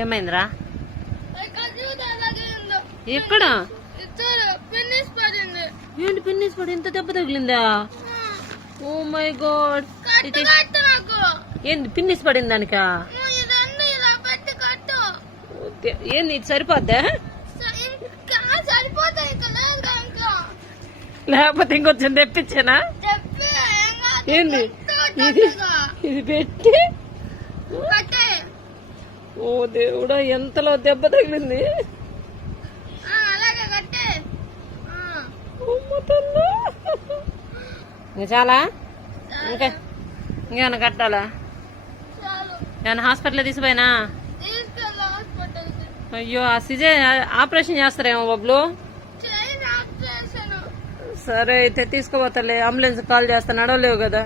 ఏమైందిరా? ఎక్కడ? ఏంటి పిన్నిస్ పడి ఇంత దెబ్బ తగిలిందా? ఓ మై గాడ్ ఏంది పిన్నిస్ పడింది దానికా? ఏంది ఇది సరిపోద్దా? లేకపోతే ఇంకొంచెం తెప్పించానా. ఏంది? ఇది పెట్టి ఓ దేవుడా ఎంతలో దెబ్బ తగిలింది? ఆ, అలాగే కట్టే. ఆ, అమ్మ తల్లి. ఇంక చాలా? ఇంకా ఇంకేమైనా కట్టాలా? చాలు. ఏమైనా హాస్పిటల్ తీసిపోయినా అయ్యో ఆ సిజే ఆపరేషన్ చేస్తారేమో బాబులు? సరే అయితే తీసుకోపోతాలే. అంబులెన్స్ కాల్ చేస్తా నడవలేవు కదా.